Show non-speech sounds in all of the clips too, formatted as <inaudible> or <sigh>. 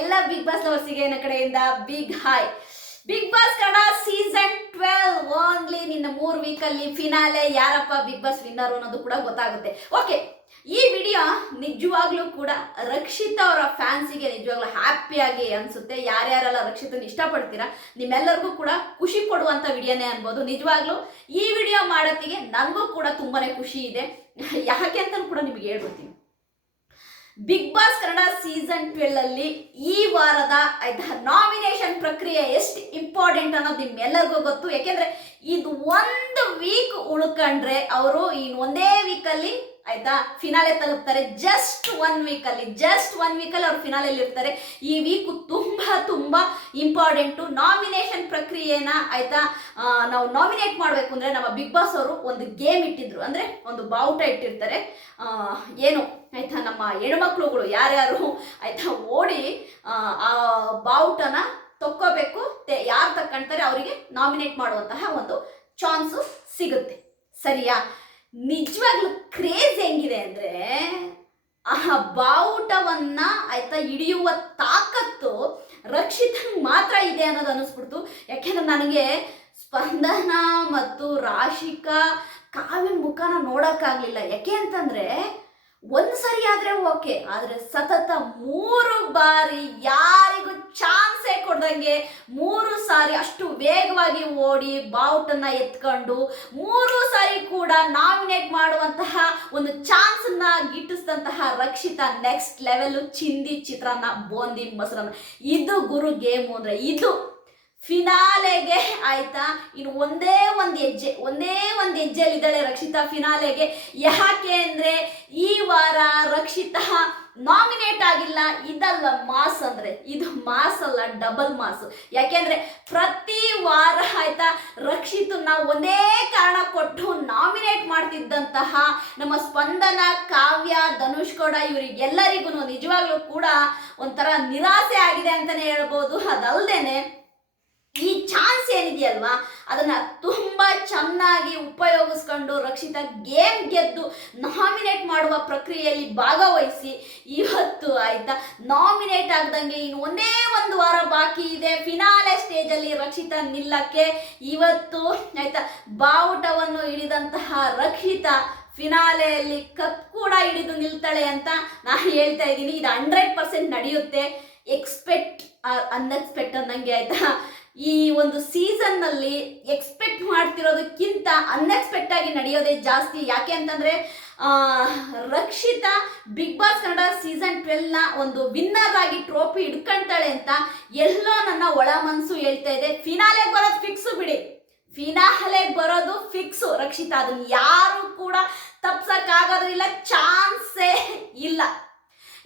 ಎಲ್ಲ big boss ಲವರ್ಸಿಗೆ ನನ್ನ ಕಡೆಯಿಂದ big hi big boss Kannada season twelve only ನಿನ್ನ ಮೂರು ವೀಕಲ್ಲಿ ಫಿನಾಲೆ ಯಾರಪ್ಪ ಬಿಗ್ ಬಾಸ್ ವಿನ್ನರ್ ಅನ್ನೋದು ಕೂಡ ಗೊತ್ತಾಗುತ್ತೆ. ಓಕೆ ಈ ವಿಡಿಯೋ ನಿಜವಾಗ್ಲೂ ಕೂಡ ರಕ್ಷಿತ ಅವರ ಫ್ಯಾನ್ಸಿಗೆ ನಿಜವಾಗ್ಲೂ ಹ್ಯಾಪಿಯಾಗಿ ಅನ್ಸುತ್ತೆ. ಯಾರ್ಯಾರೆಲ್ಲ ರಕ್ಷಿತನ ಇಷ್ಟಪಡ್ತೀರಾ, ನಿಮ್ಮೆಲ್ಲರಿಗೂ ಕೂಡ ಖುಷಿ ಕೊಡುವಂಥ ವಿಡಿಯೋನೇ ಅನ್ಬೋದು. ನಿಜವಾಗ್ಲೂ ಈ ವಿಡಿಯೋ ಮಾಡೋತ್ತಿಗೆ ನನಗೂ ಕೂಡ ತುಂಬಾನೇ ಖುಷಿ ಇದೆ. ಯಾಕೆ ಅಂತ ಕೂಡ ನಿಮಗೆ ಹೇಳ್ಬಿಡ್ತೀನಿ. Big boss Kannada season twelve ಅಲ್ಲಿ ಈ ವಾರದ ನಾಮಿನೇಷನ್ ಪ್ರಕ್ರಿಯೆ ಎಷ್ಟು ಇಂಪಾರ್ಟೆಂಟ್ ಅನ್ನೋದು ನಿಮ್ಮೆಲ್ಲರಿಗೂ ಗೊತ್ತು. ಯಾಕೆಂದ್ರೆ ಇದು ಒಂದು ವೀಕ್ ಉಳ್ಕೊಂಡ್ರೆ ಅವರು ಈ ಒಂದೇ ವೀಕಲ್ಲಿ ಆಯ್ತಾ ಫಿನಾಲೆ ತಲುಪ್ತಾರೆ. ಜಸ್ಟ್ ಒನ್ ವೀಕಲ್ಲಿ ಜಸ್ಟ್ ಒನ್ ವೀಕಲ್ಲಿ ಅವ್ರು ಫಿನಾಲೆಯಲ್ಲಿ ಇರ್ತಾರೆ. ಈ ವೀಕ್ ತುಂಬಾ ತುಂಬಾ ಇಂಪಾರ್ಟೆಂಟು ನಾಮಿನೇಷನ್ ಪ್ರಕ್ರಿಯೆನ ಆಯ್ತಾ ನಾವು ನಾಮಿನೇಟ್ ಮಾಡಬೇಕು ಅಂದ್ರೆ ನಮ್ಮ ಬಿಗ್ ಬಾಸ್ ಅವರು ಒಂದು ಗೇಮ್ ಇಟ್ಟಿದ್ರು. ಅಂದ್ರೆ ಒಂದು ಬಾವುಟ ಇಟ್ಟಿರ್ತಾರೆ. ಏನು? ಆಯ್ತಾ ನಮ್ಮ ಹೆಣ್ಮಕ್ಳುಗಳು ಯಾರ್ಯಾರು? ಆಯ್ತಾ ಓಡಿ ಆ, ಬಾವುಟನ ತಕ್ಕೋಬೇಕು. ಯಾರು ತಕ್ಕಂತಾರೆ ಅವರಿಗೆ ನಾಮಿನೇಟ್ ಮಾಡುವಂತಹ ಒಂದು ಚಾನ್ಸು ಸಿಗುತ್ತೆ. ಸರಿಯಾ? ನಿಜವಾಗ್ಲೂ ಕ್ರೇಜ್ ಹೆಂಗಿದೆ ಅಂದ್ರೆ ಆ ಬಾವುಟವನ್ನ ಆಯ್ತಾ ಹಿಡಿಯುವ ತಾಕತ್ತು ರಕ್ಷಿತಂಗೆ ಮಾತ್ರ ಇದೆ ಅನ್ನೋದು ಅನಿಸ್ಬಿಡ್ತು ಯಾಕೆಂದ್ರೆ ನನಗೆ ಸ್ಪಂದನ ಮತ್ತು ರಾಶಿಕಾ ಕಾವ್ಯನ ಮುಖನ ನೋಡೋಕ್ಕಾಗಲಿಲ್ಲ. ಯಾಕೆ ಅಂತಂದ್ರೆ ಒಂದು ಸರಿ ಆದ್ರೆ ಓಕೆ ಆದ್ರೆ ಸತತ ಮೂರು ಬಾರಿ ಯಾರಿಗೂ ಚಾನ್ಸೇ ಕೊಡ್ದಂಗೆ ಮೂರು ಸಾರಿ ಅಷ್ಟು ವೇಗವಾಗಿ ಓಡಿ ಬಾವುಟನ್ನ ಎತ್ಕೊಂಡು ಮೂರು ಸಾರಿ ಕೂಡ ನಾಮಿನೇಟ್ ಮಾಡುವಂತಹ ಒಂದು ಚಾನ್ಸನ್ನ ಗಿಟ್ಟಿಸಿದಂತಹ ರಕ್ಷಿತ ನೆಕ್ಸ್ಟ್ ಲೆವೆಲ್ ಚಿಂದಿ ಚಿತ್ರಾನ್ನ ಬೋಂದಿ ಮೊಸರನ್ನ. ಇದು ಗುರು ಗೇಮು ಅಂದ್ರೆ ಇದು ಫಿನಾಲೆಗೆ ಆಯ್ತಾ? ಇನ್ನು ಒಂದೇ ಒಂದು ಹೆಜ್ಜೆ, ಒಂದೇ ಒಂದು ಹೆಜ್ಜೆಯಲ್ಲಿದ್ದಾಳೆ ರಕ್ಷಿತಾ ಫಿನಾಲೆಗೆ ಯಾಕೆ ಅಂದರೆ ಈ ವಾರ ರಕ್ಷಿತಾ ನಾಮಿನೇಟ್ ಆಗಿಲ್ಲ. ಇದಲ್ಲ ಮಾಸ್ ಅಂದ್ರೆ, ಇದು ಮಾಸ್ ಅಲ್ಲ ಡಬಲ್ ಮಾಸ್. ಯಾಕೆಂದ್ರೆ ಪ್ರತಿ ವಾರ ಆಯ್ತಾ, ರಕ್ಷಿತನ್ನ ಒಂದೇ ಕಾರಣ ಕೊಟ್ಟು ನಾಮಿನೇಟ್ ಮಾಡ್ತಿದ್ದಂತಹ ನಮ್ಮ ಸ್ಪಂದನ, ಕಾವ್ಯ, ಧನುಷ್ ಗೌಡ ಇವರಿಗೆಲ್ಲರಿಗೂ ನಿಜವಾಗ್ಲೂ ಕೂಡ ಒಂಥರ ನಿರಾಸೆ ಆಗಿದೆ ಅಂತಾನೆ ಹೇಳ್ಬೋದು. ಅದಲ್ದೇನೆ ಈ ಚಾನ್ಸ್ ಏನಿದೆಯಲ್ವಾ? ಅದನ್ನ ತುಂಬಾ ಚೆನ್ನಾಗಿ ಉಪಯೋಗಿಸ್ಕೊಂಡು ರಕ್ಷಿತ ಗೇಮ್ ಗೆದ್ದು ನಾಮಿನೇಟ್ ಮಾಡುವ ಪ್ರಕ್ರಿಯೆಯಲ್ಲಿ ಭಾಗವಹಿಸಿ ಇವತ್ತು ಆಯ್ತಾ? ನಾಮಿನೇಟ್ ಆಗ್ದಂಗೆ ಇನ್ನು ಒಂದೇ ಒಂದು ವಾರ ಬಾಕಿ ಇದೆ. ಫಿನಾಲೆ ಸ್ಟೇಜಲ್ಲಿ ರಕ್ಷಿತ ನಿಲ್ಲಕ್ಕೆ ಇವತ್ತು ಆಯ್ತಾ? ಬಾವುಟವನ್ನು ಹಿಡಿದಂತಹ ರಕ್ಷಿತ ಫಿನಾಲೆಯಲ್ಲಿ ಕಪ್ ಕೂಡ ಹಿಡಿದು ನಿಲ್ತಾಳೆ ಅಂತ ನಾನು ಹೇಳ್ತಾ ಇದ್ದೀನಿ. ಇದು ಹಂಡ್ರೆಡ್ ಪರ್ಸೆಂಟ್ ನಡೆಯುತ್ತೆ. ಎಕ್ಸ್ಪೆಕ್ಟ್ ಅನ್ಎಕ್ಸ್ಪೆಕ್ಟ್ ಅನ್ನಂಗೆ ಆಯ್ತಾ? ಈ ಒಂದು ಸೀಸನ್ನಲ್ಲಿ ಎಕ್ಸ್ಪೆಕ್ಟ್ ಮಾಡ್ತಿರೋದಕ್ಕಿಂತ ಅನ್ಎಕ್ಸ್ಪೆಕ್ಟ್ ಆಗಿ ನಡೆಯೋದೇ ಜಾಸ್ತಿ. ಯಾಕೆ ಅಂತಂದ್ರೆ Rakshita big boss Kannada season ಟ್ವೆಲ್ನ ಒಂದು ವಿನ್ನರ್ ಆಗಿ ಟ್ರೋಫಿ ಹಿಡ್ಕೊಳ್ತಾಳೆ ಅಂತ ಎಲ್ಲೋ ನನ್ನ ಒಳ ಮನಸ್ಸು ಹೇಳ್ತಾ ಇದೆ. ಫಿನಾಲೆಗೆ ಬರೋದು ಫಿಕ್ಸು ಬಿಡಿ. ಫಿನಾಲೆಗೆ ಬರೋದು ಫಿಕ್ಸು ರಕ್ಷಿತಾ, ಅದನ್ನ ಯಾರು ಕೂಡ ತಪ್ಸಕ್ಕಾಗೋದಿಲ್ಲ. ಚಾನ್ಸೇ ಇಲ್ಲ.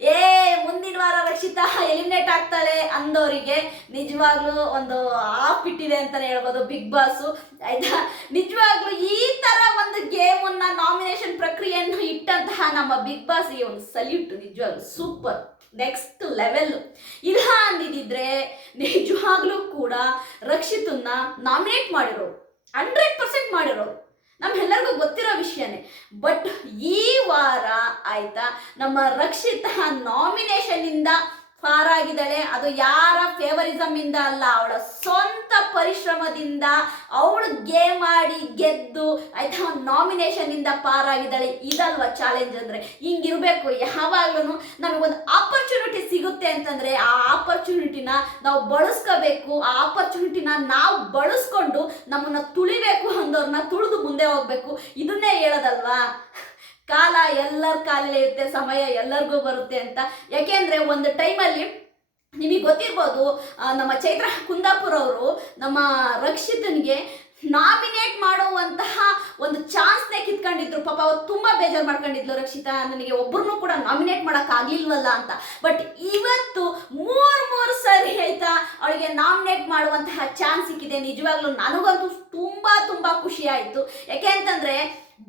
ಏ, ಮುಂದಿನ ವಾರ ರಕ್ಷಿತಾ ಎಲಿಮಿನೇಟ್ ಆಗ್ತಾಳೆ ಅಂದವರಿಗೆ ನಿಜವಾಗ್ಲೂ ಒಂದು ಆಫ್ ಇಟ್ಟಿದೆ ಅಂತಾನೆ ಹೇಳ್ಬೋದು ಬಿಗ್ ಬಾಸು ಆಯ್ತಾ? ನಿಜವಾಗ್ಲೂ ಈ ತರ ಒಂದು ಗೇಮನ್ನ ನಾಮಿನೇಷನ್ ಪ್ರಕ್ರಿಯೆಯನ್ನು ಇಟ್ಟಂತಹ ನಮ್ಮ ಬಿಗ್ ಬಾಸ್ ಈ ಒಂದು ಸಲ್ಯೂಟ್ ನಿಜವಾಗ್ಲೂ ಸೂಪರ್ ನೆಕ್ಸ್ಟ್ ಲೆವೆಲ್ ಇಲ್ಲ ಅಂದಿದ್ರೆ ನಿಜವಾಗ್ಲೂ ಕೂಡ ರಕ್ಷಿತನ್ನ ನಾಮಿನೇಟ್ ಮಾಡಿರೋರು ಹಂಡ್ರೆಡ್ ಪರ್ಸೆಂಟ್ ಮಾಡಿರೋರು. ನಮ್ಮೆಲ್ಲರಿಗೂ ಬಟ್ ಈ ವಾರ ಆಯ್ತಾ ನಮ್ಮ ರಕ್ಷಿತ ನಾಮಿನೇಷನ್ ಇಂದ ಪಾರಾಗಿದ್ದಾಳೆ. ಅದು ಯಾರ ಫೇವರಿಸಮ್ ಇಂದ ಅಲ್ಲ, ಅವಳ ಸ್ವಂತ ಪರಿಶ್ರಮದಿಂದ ಅವಳು ಗೇಮ್ ಆಡಿ ಗೆದ್ದು, ಆಯ್ತಾ ನಾಮಿನೇಷನ್ ಇಂದ ಪಾರಾಗಿದ್ದಾಳೆ. ಇದಲ್ವಾ ಚಾಲೆಂಜ್ ಅಂದ್ರೆ? ಹಿಂಗಿರ್ಬೇಕು ಯಾವಾಗ್ಲೂ ನಮಗೊಂದು ಆಪರ್ಚುನಿಟಿ ಸಿಗುತ್ತೆ ಅಂತಂದ್ರೆ, ಆ ಆಪರ್ಚುನಿಟಿನ ನಾವು ಬಳಸ್ಕೋಬೇಕು, ಆ ಆಪರ್ಚುನಿಟಿನ ನಾವು ಬಳಸ್ಕೊಂಡು ನಮ್ಮನ್ನ ತುಳಿಬೇಕು ಅಂದವ್ರನ್ನ ತುಳಿದು ಮುಂದೆ ಹೋಗ್ಬೇಕು. ಇದನ್ನೇ ಹೇಳೋದಲ್ವಾ? ಕಾಲ ಎಲ್ಲರ ಕಾಲಲ್ಲೇ ಇರುತ್ತೆ, ಸಮಯ ಎಲ್ಲರಿಗೂ ಬರುತ್ತೆ ಅಂತ. ಯಾಕೆಂದ್ರೆ ಒಂದು ಟೈಮಲ್ಲಿ ನಿಮಗೆ ಗೊತ್ತಿರ್ಬೋದು ನಮ್ಮ ಚೈತ್ರ ಕುಂದಾಪುರ ಅವರು ನಮ್ಮ ರಕ್ಷಿತನಿಗೆ ನಾಮಿನೇಟ್ ಮಾಡುವಂತಹ ಒಂದು ಚಾನ್ಸ್ನೇ ಕಿತ್ಕೊಂಡಿದ್ರು. ಪಾಪ ಅವ್ರು ತುಂಬಾ ಬೇಜಾರು ಮಾಡ್ಕೊಂಡಿದ್ಲು ರಕ್ಷಿತಾ, ನನಗೆ ಒಬ್ಬರನ್ನು ಕೂಡ ನಾಮಿನೇಟ್ ಮಾಡಕ್ ಆಗ್ಲಿಲ್ವಲ್ಲ ಅಂತ. ಬಟ್ ಇವತ್ತು ಮೂರು ಮೂರು ಸರಿ ಆಯ್ತಾ, ಅವಳಿಗೆ ನಾಮಿನೇಟ್ ಮಾಡುವಂತಹ ಚಾನ್ಸ್ ಸಿಕ್ಕಿದೆ. ನಿಜವಾಗ್ಲೂ ನನಗಂತೂ ತುಂಬಾ ತುಂಬಾ ಖುಷಿ ಆಯಿತು. ಯಾಕೆ ಅಂತಂದ್ರೆ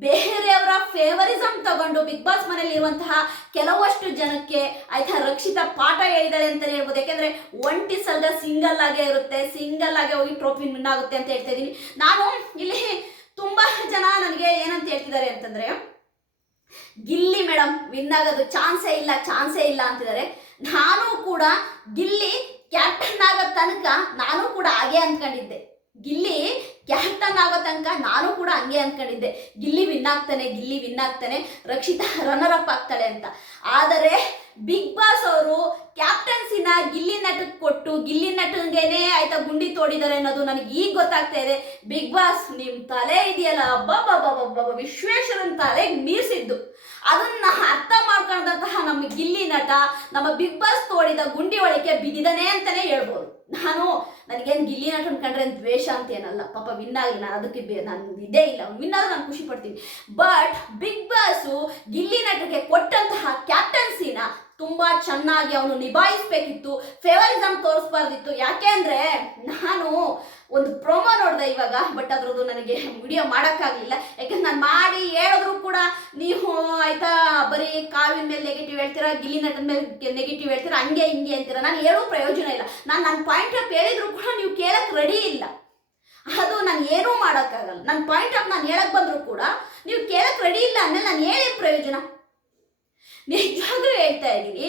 ಬೇರೆಯವರ ಫೇವರಿಸಮ್ ತಗೊಂಡು ಬಿಗ್ ಬಾಸ್ ಮನೆಯಲ್ಲಿ ಇರುವಂತಹ ಕೆಲವಷ್ಟು ಜನಕ್ಕೆ ಆಯ್ತಾ ರಕ್ಷಿತ ಪಾಠ ಹೇಳಿದಾಳೆ ಅಂತ ಹೇಳ್ಬೋದು. ಯಾಕೆಂದ್ರೆ ಒಂಟಿ ಸಲದ ಸಿಂಗಲ್ ಆಗೇ ಇರುತ್ತೆ ಸಿಂಗಲ್ ಆಗೇ ಹೋಗಿ ಟ್ರೋಫಿ ವಿನ್ ಆಗುತ್ತೆ ಅಂತ ಹೇಳ್ತಾ ಇದ್ದೀನಿ. ನಾನು ಇಲ್ಲಿ ತುಂಬಾ ಜನ ನನಗೆ ಏನಂತ ಹೇಳ್ತಿದ್ದಾರೆ ಅಂತಂದ್ರೆ, ಗಿಲ್ಲಿ ಮೇಡಮ್ ವಿನ್ ಆಗೋದು ಚಾನ್ಸೇ ಇಲ್ಲ ಚಾನ್ಸೇ ಇಲ್ಲ ಅಂತಿದ್ದಾರೆ. ನಾನು ಕೂಡ ಗಿಲ್ಲಿ ಕ್ಯಾಪ್ಟನ್ ಆಗೋ ತನಕ ನಾನು ಕೂಡ ಹಾಗೆ ಅಂದ್ಕೊಂಡಿದ್ದೆ. ಗಿಲ್ಲಿ ಕ್ಯಾಪ್ಟನ್ ಆಗೋ ತನಕ ನಾನು ಕೂಡ ಹಂಗೆ ಅನ್ಕೊಂಡಿದ್ದೆ. ಗಿಲ್ಲಿ ವಿನ್ ಆಗ್ತಾನೆ, ಗಿಲ್ಲಿ ವಿನ್ ಆಗ್ತಾನೆ, ರಕ್ಷಿತಾ ರನ್ನರ್ ಅಪ್ ಆಗ್ತಾಳೆ ಅಂತ. ಆದರೆ ಬಿಗ್ ಬಾಸ್ ಅವರು ಕ್ಯಾಪ್ಟನ್ಸಿನ ಗಿಲ್ಲಿ ನಟಕ್ಕೆ ಕೊಟ್ಟು ಗಿಲ್ಲಿ ನಟನ್ಗೆನೆ ಆಯ್ತಾ ಗುಂಡಿ ತೋಡಿದ್ದಾರೆ ಅನ್ನೋದು ನನಗೆ ಈಗ ಗೊತ್ತಾಗ್ತಾ ಇದೆ. ಬಿಗ್ ಬಾಸ್ ನಿಮ್ ತಲೆ ಇದೆಯಲ್ಲ ಅಬ್ಬಬ್ಬಬ್ಬಬ್ಬ ವಿಶ್ವೇಶ್ವರನ್ ತಲೆಗೆ ಮೀರಿಸಿದ್ದು ಅದನ್ನ ಅರ್ಥ ಮಾಡ್ಕೊಂಡಂತಹ ನಮ್ಮ ಗಿಲ್ಲಿ ನಟ, ನಮ್ಮ ಬಿಗ್ ಬಾಸ್ ತೋಡಿದ ಗುಂಡಿ ಒಳಗೆ ಬಿದ್ದಿದ್ದಾನೆ ಅಂತಾನೆ ಹೇಳ್ಬೋದು. ನಾನು ನನಗೇನು ಗಿಲ್ಲಿ ನಟ ಕಂಡ್ರೆ ದ್ವೇಷ ಅಂತ ಏನಲ್ಲ, ಪಾಪ ವಿನ್ ಆಗಲಿ, ನಾನು ಅದಕ್ಕೆ ನಾನು ಇದೇ ಇಲ್ಲ ವಿನ್ ಆದ್ರೆ ನಾನು ಖುಷಿ ಪಡ್ತೀನಿ. ಬಟ್ ಬಿಗ್ ಬಾಸು ಗಿಲ್ಲಿ ನಟಕ್ಕೆ ಕೊಟ್ಟಂತಹ ಕ್ಯಾಪ್ಟನ್ಸಿನ ತುಂಬಾ ಚೆನ್ನಾಗಿ ಅವನು ನಿಭಾಯಿಸ್ಬೇಕಿತ್ತು ಫೇವರಿಸಮ್ ತೋರಿಸ್ಬಾರ್ದಿತ್ತು. ಯಾಕೆ ಅಂದ್ರೆ, ನಾನು ಒಂದು ಪ್ರೊಮೋ ನೋಡಿದೆ ಇವಾಗ ಬಟ್ ಅದ್ರದ್ದು ನನಗೆ ವಿಡಿಯೋ ಮಾಡೋಕ್ಕಾಗಲಿಲ್ಲ. ಯಾಕಂದ್ರೆ ನಾನು ಮಾಡಿ ಹೇಳಿದ್ರು ಕೂಡ ನೀವು ಆಯ್ತಾ, ಬರೀ ಕಾವಿನ ಮೇಲೆ ನೆಗೆಟಿವ್ ಹೇಳ್ತೀರಾ ಗಿಲಿ ನಟನ ಮೇಲೆ ನೆಗೆಟಿವ್ ಹೇಳ್ತೀರಾ, ಹಂಗೆ ಹಿಂಗೆ ಅಂತೀರಾ? ನಾನು ಹೇಳೋ ಪ್ರಯೋಜನ ಇಲ್ಲ. ನಾನು ನನ್ನ ಪಾಯಿಂಟ್ ಆಫ್ ಹೇಳಿದ್ರು ಕೂಡ ನೀವು ಕೇಳಕ್ಕೆ ರೆಡಿ ಇಲ್ಲ. ಅದು ನಾನು ಏನೂ ಮಾಡೋಕ್ಕಾಗಲ್ಲ. ನನ್ನ ಪಾಯಿಂಟ್ ಆಫ್ ನಾನು ಹೇಳಕ್ ಬಂದರೂ ಕೂಡ ನೀವು ಕೇಳಕ್ಕೆ ರೆಡಿ ಇಲ್ಲ ಅಂದಮೇಲೆ ನಾನು ಹೇಳಿ ಪ್ರಯೋಜನ. ನಿಜವಾಗ್ಲೂ ಹೇಳ್ತಾ ಇದ್ದೀನಿ,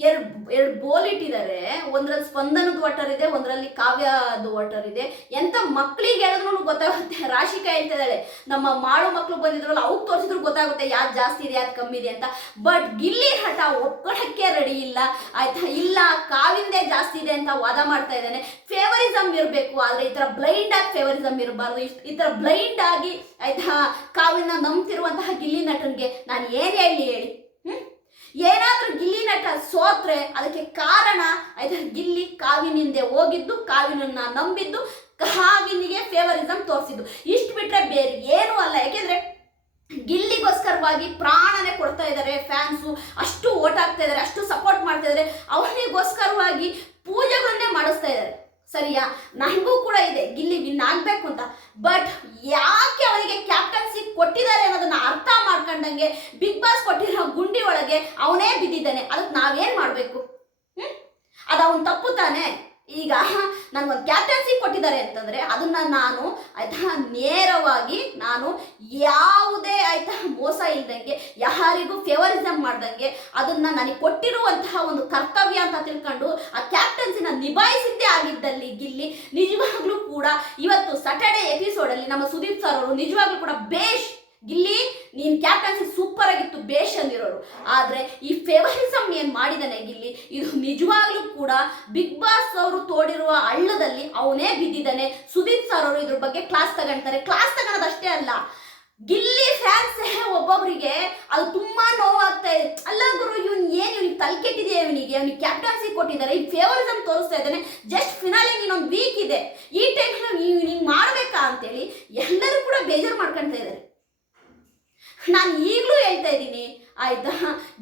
ಎರಡು ಎರಡು ಬೋಲ್ ಇಟ್ಟಿದ್ದಾರೆ ಒಂದ್ರಲ್ಲಿ ಸ್ಪಂದನದ ವಾಟರ್ ಇದೆ, ಒಂದರಲ್ಲಿ ಕಾವ್ಯದ ವಾಟರ್ ಇದೆ. ಎಂತ ಮಕ್ಳಿಗೆ ಹೇಳಿದ್ರು ಗೊತ್ತಾಗುತ್ತೆ. <laughs> ರಾಶಿಕಾ ಹೇಳ್ತಾ ಇದ್ದಾಳೆ, ನಮ್ಮ ಮಾಡು ಮಕ್ಳು ಬಂದಿದ್ರಲ್ಲ ಅವ್ರು ತೋರಿಸಿದ್ರು ಗೊತ್ತಾಗುತ್ತೆ ಯಾವ್ದು ಜಾಸ್ತಿ ಇದೆ ಯಾವ್ದು ಕಮ್ಮಿ ಇದೆ ಅಂತ. ಬಟ್ ಗಿಲ್ಲಿ ಹಠ ಒಪ್ಕೊಳಕ್ಕೆ ರೆಡಿ ಇಲ್ಲ. ಆಯ್ತಾ? ಇಲ್ಲ, ಕಾವಿಂದೇ ಜಾಸ್ತಿ ಇದೆ ಅಂತ ವಾದ ಮಾಡ್ತಾ ಇದ್ದಾನೆ. ಫೇವರಿಸಮ್ ಇರಬೇಕು, ಆದ್ರೆ ಈ ತರ ಬ್ಲೈಂಡ್ ಆಗಿ ಫೇವರಿಸಮ್ ಇರಬಾರ್ದು. ಈ ತರ ಬ್ಲೈಂಡ್ ಆಗಿ, ಆಯ್ತಾ ಕಾವಿನ ನಂಬ್ತಿರುವಂತಹ ಗಿಲ್ಲಿ ನಟನ್ಗೆ ನಾನು ಏನ್ ಹೇಳಿ ಹೇಳಿ? ಹ್ಮ್? ಏನಾದ್ರೂ ಗಿಲ್ಲಿ ನಟ ಸೋತ್ರೆ, ಅದಕ್ಕೆ ಕಾರಣ ಆಯ್ತಾ ಗಿಲ್ಲಿ ಕಾವಿನಿಂದೆ ಹೋಗಿದ್ದು, ಕಾವಿನನ್ನ ನಂಬಿದ್ದು, ಕಾವಿನಿಗೆ ಫೇವರಿಸಮ್ ತೋರಿಸಿದ್ದು. ಇಷ್ಟು ಬಿಟ್ರೆ ಬೇರೆ ಏನೂ ಅಲ್ಲ. ಯಾಕೆಂದ್ರೆ ಗಿಲ್ಲಿಗೋಸ್ಕರವಾಗಿ ಪ್ರಾಣನೇ ಕೊಡ್ತಾ ಇದ್ದಾರೆ ಫ್ಯಾನ್ಸು ಅಷ್ಟು ಓಟ್ ಇದ್ದಾರೆ ಅಷ್ಟು ಸಪೋರ್ಟ್ ಮಾಡ್ತಾ ಇದ್ದಾರೆ ಅವನಿಗೋಸ್ಕರವಾಗಿ ಪೂಜೆಗಳನ್ನೇ ಮಾಡಿಸ್ತಾ ಇದ್ದಾರೆ ಸರಿಯಾ ನನಗೂ ಕೂಡ ಇದೆ ಗಿಲ್ಲಿ ವಿನ್ ಆಗ್ಬೇಕು ಅಂತ ಬಟ್ ಯಾಕೆ ಅವನಿಗೆ ಕ್ಯಾಪ್ಟನ್ಸಿ ಕೊಟ್ಟಿದ್ದಾರೆ ಅನ್ನೋದನ್ನ ಅರ್ಥ ಮಾಡ್ಕೊಂಡಂಗೆ ಬಿಗ್ ಬಾಸ್ ಕೊಟ್ಟಿರೋ ಗುಂಡಿ ಒಳಗೆ ಅವನೇ ಬಿದ್ದಿದ್ದಾನೆ ಅದಕ್ಕೆ ನಾವೇನ್ ಮಾಡ್ಬೇಕು ಹ್ಮ್ ಅದು ಅವನ್ ತಪ್ಪು ತಾನೆ ಈಗ ನನಗೊಂದು ಕ್ಯಾಪ್ಟನ್ಸಿ ಕೊಟ್ಟಿದ್ದಾರೆ ಅಂತಂದ್ರೆ ಅದನ್ನ ನಾನು ಆಯ್ತಾ ನೇರವಾಗಿ ನಾನು ಯಾವುದೇ ಆಯ್ತಾ ಮೋಸ ಇಲ್ದಂಗೆ, ಯಾರಿಗೂ ಫೇವರಿಸಮ್ ಮಾಡ್ದಂಗೆ, ಅದನ್ನ ನನಗೆ ಕೊಟ್ಟಿರುವಂತಹ ಒಂದು ಕರ್ತವ್ಯ ಅಂತ ತಿಳ್ಕೊಂಡು ಆ ಕ್ಯಾಪ್ಟನ್ಸಿನ ನಿಭಾಯಿಸಿದ್ದೇ ಆಗಿದ್ದಲ್ಲಿ ಗಿಲ್ಲಿ ನಿಜವಾಗ್ಲೂ ಕೂಡ ಇವತ್ತು ಸ್ಯಾಟರ್ಡೆ ಎಪಿಸೋಡಲ್ಲಿ ನಮ್ಮ ಸುದೀಪ್ ಸರ್ ಅವರು ನಿಜವಾಗ್ಲೂ ಕೂಡ ಬೇಷ್ ಗಿಲ್ಲಿ ನೀನ್ ಕ್ಯಾಪ್ಟನ್ಸಿ ಸೂಪರ್ ಆಗಿತ್ತು, ಬೇಷ್ ಅಂದಿರೋರು. ಆದ್ರೆ ಈ ಫೇವರಿಸಮ್ ಏನ್ ಮಾಡಿದಾನೆ ಗಿಲ್ಲಿ ಇದು ನಿಜವಾಗ್ಲೂ ಕೂಡ ಬಿಗ್ ಬಾಸ್ ಅವರು ತೋಡಿರುವ ಹಳ್ಳದಲ್ಲಿ ಅವನೇ ಬಿದ್ದಿದ್ದಾನೆ. ಸುದೀಪ್ ಸರ್ ಅವರು ಇದ್ರ ಬಗ್ಗೆ ಕ್ಲಾಸ್ ತಗೊಳ್ತಾರೆ ಕ್ಲಾಸ್ ತಗೊಳೋದಷ್ಟೇ ಅಲ್ಲ, ಗಿಲ್ಲಿ ಫ್ಯಾನ್ಸ್ ಒಬ್ಬೊಬ್ರಿಗೆ ಅದು ತುಂಬಾ ನೋವಾಗ್ತಾ ಇದೆ. ಅಲ್ಲ ಗುರು, ಇವನ್ ಏನ್ ಇವ್ನಿಗೆ ತಲೆ ಕೆಟ್ಟಿದೆಯಾ ಇವನಿಗೆ? ಅವ್ನಿಗೆ ಕ್ಯಾಪ್ಟನ್ಸಿ ಕೊಟ್ಟಿದ್ದಾರೆ. ಈ ಫೇವರಿಸಮ್ ತೋರಿಸ್ತಾ ಇದ್ದಾನೆ. ಜಸ್ಟ್ ಫಿನಾಲಿ ನೀನೊಂದು ವೀಕ್ ಇದೆ. ಈ ಟೈಮ್ ಹಿಂಗ್ ಮಾಡ್ಬೇಕಾ ಅಂತೇಳಿ ಎಲ್ಲರೂ ಕೂಡ ಬೇಜಾರು ಮಾಡ್ಕೊಳ್ತಾ ಇದ್ದಾರೆ. ನಾನು ಈಗಲೂ ಹೇಳ್ತಾ ಇದ್ದೀನಿ, ಆಯ್ತಾ?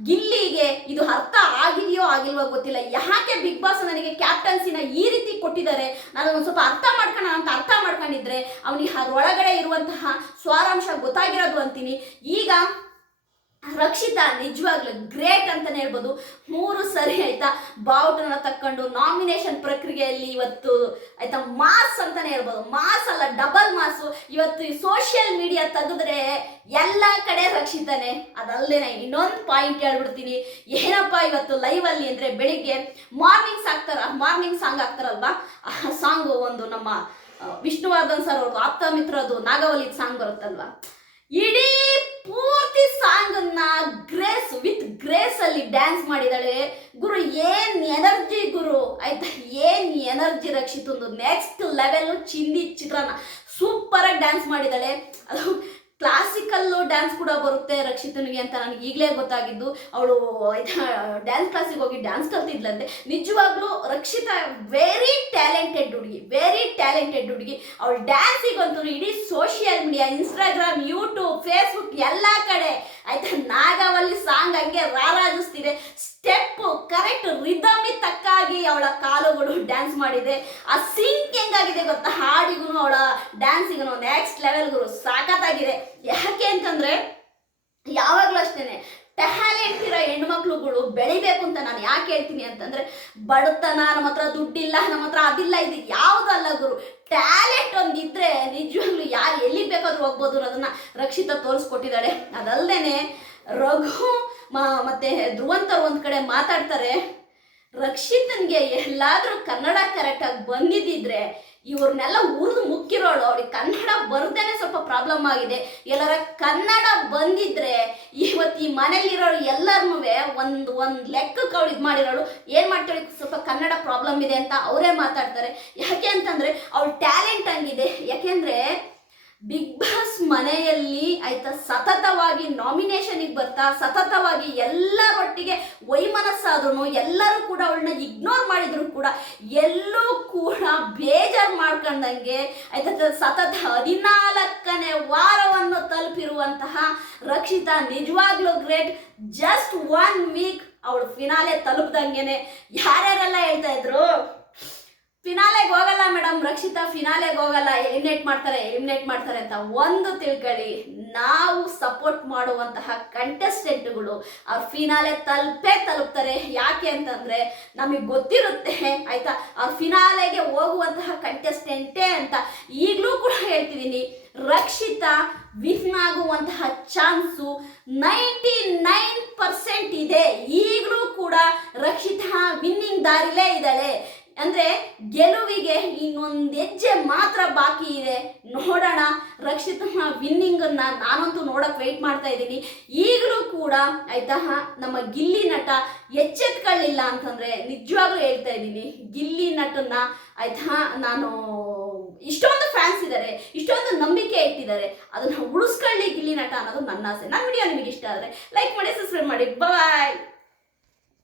ಗಿಲ್ಲಿಗೆ ಇದು ಅರ್ಥ ಆಗಿದೆಯೋ ಆಗಿಲ್ವೋ ಗೊತ್ತಿಲ್ಲ. ಯಾಕೆ ಬಿಗ್ ಬಾಸ್ ನನಗೆ ಕ್ಯಾಪ್ಟನ್ಸಿನ ಈ ರೀತಿ ಕೊಟ್ಟಿದ್ದಾರೆ? ನಾನು ಒಂದು ಸ್ವಲ್ಪ ಅರ್ಥ ಮಾಡ್ಕೋಣ ಅಂತ ಅರ್ಥ ಮಾಡ್ಕೊಂಡಿದ್ರೆ, ಅವನಿಗೆ ಅದರೊಳಗಡೆ ಇರುವಂತಹ ಸ್ವಾರಾಂಶ ಗೊತ್ತಾಗಿರೋದು ಅಂತೀನಿ. ಈಗ ರಕ್ಷಿತಾ, ನಿಜವಾಗ್ಲೂ ಗ್ರೇಟ್ ಅಂತಾನೆ ಹೇಳ್ಬೋದು. ಮೂರು ಸರಿ ಆಯ್ತಾ ಬಾವುಟನ ತಕ್ಕೊಂಡು ನಾಮಿನೇಷನ್ ಪ್ರಕ್ರಿಯೆಯಲ್ಲಿ ಇವತ್ತು ಆಯ್ತಾ ಮಾಸ್ ಅಂತಾನೆ ಹೇಳ್ಬೋದು. ಮಾಸ್ ಅಲ್ಲ ಡಬಲ್ ಮಾಸು. ಇವತ್ತು ಸೋಷಿಯಲ್ ಮೀಡಿಯಾ ತೆಗೆದ್ರೆ ಎಲ್ಲ ಕಡೆ ರಕ್ಷಿತಾನೆ. ಅದಲ್ಲದೆ ಇನ್ನೊಂದು ಪಾಯಿಂಟ್ ಹೇಳ್ಬಿಡ್ತೀನಿ. ಏನಪ್ಪ ಇವತ್ತು ಲೈವ್ ಅಲ್ಲಿ ಅಂದ್ರೆ ಬೆಳಿಗ್ಗೆ ಮಾರ್ನಿಂಗ್ಸ್ ಆಗ್ತಾರ ಮಾರ್ನಿಂಗ್ ಸಾಂಗ್ ಆಗ್ತಾರಲ್ವಾ? ಆ ಸಾಂಗು ಒಂದು ನಮ್ಮ ವಿಷ್ಣುವರ್ಧನ್ ಸರ್ ಅವ್ರದ್ದು ಆಪ್ತ ಮಿತ್ರದು ನಾಗವಲ್ಲಿ ಸಾಂಗ್ ಬರುತ್ತಲ್ವಾ? ಇಡೀ ಪೂರ್ತಿ ಸಾಂಗ್ ಅನ್ನ ಗ್ರೇಸ್ ವಿತ್ ಗ್ರೇಸ್ ಅಲ್ಲಿ ಡ್ಯಾನ್ಸ್ ಮಾಡಿದಾಳೆ. ಗುರು, ಏನ್ ಎನರ್ಜಿ ಗುರು? ಆಯ್ತಾ? ಏನ್ ಎನರ್ಜಿ ರಕ್ಷಿತೊಂದು ನೆಕ್ಸ್ಟ್ ಲೆವೆಲ್ ಚಿಂದಿ ಚಿತ್ರಾನ್ನ. ಸೂಪರ್ ಆಗಿ ಡ್ಯಾನ್ಸ್ ಮಾಡಿದಾಳೆ. ಅದು ಕ್ಲಾಸಿಕಲ್ಲು ಡ್ಯಾನ್ಸ್ ಕೂಡ ಬರುತ್ತೆ ರಕ್ಷಿತನಿಗೆ ಅಂತ ನನಗೆ ಈಗಲೇ ಗೊತ್ತಾಗಿದ್ದು. ಅವಳು ಡ್ಯಾನ್ಸ್ ಕ್ಲಾಸಿಗೆ ಹೋಗಿ ಡ್ಯಾನ್ಸ್ ಕಲ್ತಿದ್ಲಂತೆ. ನಿಜವಾಗ್ಲೂ ರಕ್ಷಿತಾ ವೆರಿ ಟ್ಯಾಲೆಂಟೆಡ್ ಹುಡುಗಿ ವೆರಿ ಟ್ಯಾಲೆಂಟೆಡ್ ಹುಡುಗಿ. ಅವಳು ಡ್ಯಾನ್ಸಿಗಂತೂ ಇಡೀ social media Instagram YouTube Facebook ಎಲ್ಲ ಕಡೆ. ಆಯ್ತಾ? ನಾಗಾವಲ್ಲಿ ಸಾಂಗ್ ಹಂಗೆ ರಾರಾಜಿಸ್ತಿದೆ. ಸ್ಟೆಪ್ ಕರೆಕ್ಟ್ ರಿದಮಿ ತಕ್ಕಾಗಿ ಅವಳ ಕಾಲುಗಳು ಡ್ಯಾನ್ಸ್ ಮಾಡಿದೆ. ಆ ಸಿಂಕ್ ಹೆಂಗಾಗಿದೆ ಗೊತ್ತಾ? ಹಾಡಿಗೂ ಅವಳ ಡ್ಯಾನ್ಸಿಗೂ ನೆಕ್ಸ್ಟ್ ಲೆವೆಲ್ಗೂ ಸಾಕತ್ತಾಗಿದೆ. ಯಾಕೆ ಅಂತಂದ್ರೆ, ಯಾವಾಗಲೂ ಅಷ್ಟೇನೆ ಟ್ಯಾಲೆಂಟ್ ಇರೋ ಹೆಣ್ಮಕ್ಳುಗಳು ಬೆಳಿಬೇಕು ಅಂತ ನಾನು ಯಾಕೆ ಹೇಳ್ತೀನಿ ಅಂತಂದ್ರೆ, ಬಡತನ, ನಮ್ಮ ಹತ್ರ ದುಡ್ಡಿಲ್ಲ, ನಮ್ಮ ಹತ್ರ ಅದಿಲ್ಲ, ಇದು ಯಾವುದಲ್ಲ ಗುರು. ಟ್ಯಾಲೆಂಟ್ ಒಂದಿದ್ರೆ ನಿಜವಾಗ್ಲೂ ಯಾರು ಎಲ್ಲಿ ಬೇಕಾದ್ರೂ ಹೋಗ್ಬೋದು ಅನ್ನೋದನ್ನ ರಕ್ಷಿತ ತೋರಿಸ್ಕೊಟ್ಟಿದ್ದಾಳೆ. ಅದಲ್ದೇನೆ, ರಘು ಮ- ಮತ್ತೆ ಧ್ರುವಂತರು ಒಂದು ಕಡೆ ಮಾತಾಡ್ತಾರೆ, ರಕ್ಷಿತನ್ಗೆ ಎಲ್ಲಾದ್ರೂ ಕನ್ನಡ ಕರೆಕ್ಟಾಗಿ ಬಂದಿದ್ದಿದ್ರೆ ಇವ್ರನ್ನೆಲ್ಲ ಉರಿದು ಮುಕ್ಕಿರೋಳು, ಅವ್ರಿಗೆ ಕನ್ನಡ ಬರ್ದೇನೆ ಸ್ವಲ್ಪ ಪ್ರಾಬ್ಲಮ್ ಆಗಿದೆ. ಎಲ್ಲರ ಕನ್ನಡ ಬಂದಿದ್ರೆ ಇವತ್ತು ಈ ಮನೇಲಿರೋರು ಎಲ್ಲರನ್ನೂ ಒಂದು ಒಂದು ಲೆಕ್ಕಕ್ಕೆ ಅವಳು ಇದು ಮಾಡಿರೋಳು. ಏನು ಮಾಡ್ತಾಳೆ? ಸ್ವಲ್ಪ ಕನ್ನಡ ಪ್ರಾಬ್ಲಮ್ ಇದೆ ಅಂತ ಅವರೇ ಮಾತಾಡ್ತಾರೆ. ಯಾಕೆ ಅಂತಂದ್ರೆ ಅವ್ಳ ಟ್ಯಾಲೆಂಟ್ ಹಂಗಿದೆ. ಯಾಕೆಂದ್ರೆ ಬಿಗ್ ಬಾಸ್ ಮನೆಯಲ್ಲಿ ಆಯ್ತಾ, ಸತತವಾಗಿ ನಾಮಿನೇಷನಿಗೆ ಬರ್ತಾ, ಸತತವಾಗಿ ಎಲ್ಲರೊಟ್ಟಿಗೆ ವೈಮನಸ್ಸಾದ್ರೂ ಎಲ್ಲರೂ ಕೂಡ ಅವಳನ್ನ ಇಗ್ನೋರ್ ಮಾಡಿದ್ರು ಕೂಡ ಎಲ್ಲೂ ಕೂಡ ಬೇಜಾರು ಮಾಡ್ಕೊಂಡಂಗೆ ಆಯ್ತಾ ಸತತ ಹದಿನಾಲ್ಕನೇ ವಾರವನ್ನು ತಲುಪಿರುವಂತಹ ರಕ್ಷಿತಾ ನಿಜವಾಗ್ಲೂ ಗ್ರೇಟ್ ಜಸ್ಟ್ ಒನ್ ವೀಕ್ ಅವಳು ಫಿನಾಲೆ ತಲುಪ್ದಂಗೆನೆ ಯಾರ್ಯಾರೆಲ್ಲ ಹೇಳ್ತಾ ಇದ್ರು? ಫಿನಾಲೆಗೆ ಹೋಗಲ್ಲ ಮೇಡಮ್ ರಕ್ಷಿತಾ ಫಿನಾಲೆಗೆ ಹೋಗಲ್ಲ. ಎಲಿಮಿನೇಟ್ ಮಾಡ್ತಾರೆ ಎಲಿಮಿನೇಟ್ ಮಾಡ್ತಾರೆ ಅಂತ ಒಂದು ತಿಳ್ಕೊಳ್ಳಿ. ನಾವು ಸಪೋರ್ಟ್ ಮಾಡುವಂತಹ ಕಂಟೆಸ್ಟೆಂಟ್ಗಳು ಅವ್ರ ಫಿನಾಲೆ ತಲುಪೇ ತಲುಪ್ತಾರೆ. ಯಾಕೆ ಅಂತಂದ್ರೆ ನಮಗೆ ಗೊತ್ತಿರುತ್ತೆ, ಆಯ್ತಾ? ಅವ್ರ ಫಿನಾಲೆಗೆ ಹೋಗುವಂತಹ ಕಂಟೆಸ್ಟೆಂಟೇ ಅಂತ ಈಗಲೂ ಕೂಡ ಹೇಳ್ತಿದ್ದೀನಿ. ರಕ್ಷಿತಾ ವಿನ್ ಆಗುವಂತಹ ಚಾನ್ಸು ನೈಂಟಿ ನೈನ್ ಪರ್ಸೆಂಟ್ ಇದೆ. ಈಗಲೂ ಕೂಡ ರಕ್ಷಿತಾ ವಿನ್ನಿಂಗ್ ದಾರಿಲೇ ಇದ್ದಾಳೆ. ಅಂದ್ರೆ ಗೆಲುವಿಗೆ ಇನ್ನೊಂದು ಹೆಜ್ಜೆ ಮಾತ್ರ ಬಾಕಿ ಇದೆ. ನೋಡೋಣ ರಕ್ಷಿತ್ ವಿನ್ನಿಂಗ್ ಅನ್ನ ನಾನಂತೂ ನೋಡಕ್ ವೆಯ್ಟ್ ಮಾಡ್ತಾ ಇದ್ದೀನಿ. ಈಗಲೂ ಕೂಡ ಆಯ್ತಾ, ನಮ್ಮ ಗಿಲ್ಲಿ ನಟ ಎಚ್ಚೆತ್ಕೊಳ್ಳಿಲ್ಲ ಅಂತಂದ್ರೆ ನಿಜವಾಗ್ಲೂ ಹೇಳ್ತಾ ಇದ್ದೀನಿ. ಗಿಲ್ಲಿ ನಟನ್ನ ಆಯ್ತಾ, ನಾನು ಇಷ್ಟೊಂದು ಫ್ಯಾನ್ಸ್ ಇದ್ದಾರೆ ಇಷ್ಟೊಂದು ನಂಬಿಕೆ ಇಟ್ಟಿದ್ದಾರೆ. ಅದನ್ನ ಉಳಿಸ್ಕೊಳ್ಳಿ ಗಿಲ್ಲಿ ನಟ ಅನ್ನೋದು ನನ್ನ ಆಸೆ. ನನ್ನ ವಿಡಿಯೋ ನಿಮಗೆ ಇಷ್ಟ ಆದರೆ ಲೈಕ್ ಮಾಡಿ ಸಬ್ಸ್ಕ್ರೈಬ್ ಮಾಡಿ. ಬಾಯ್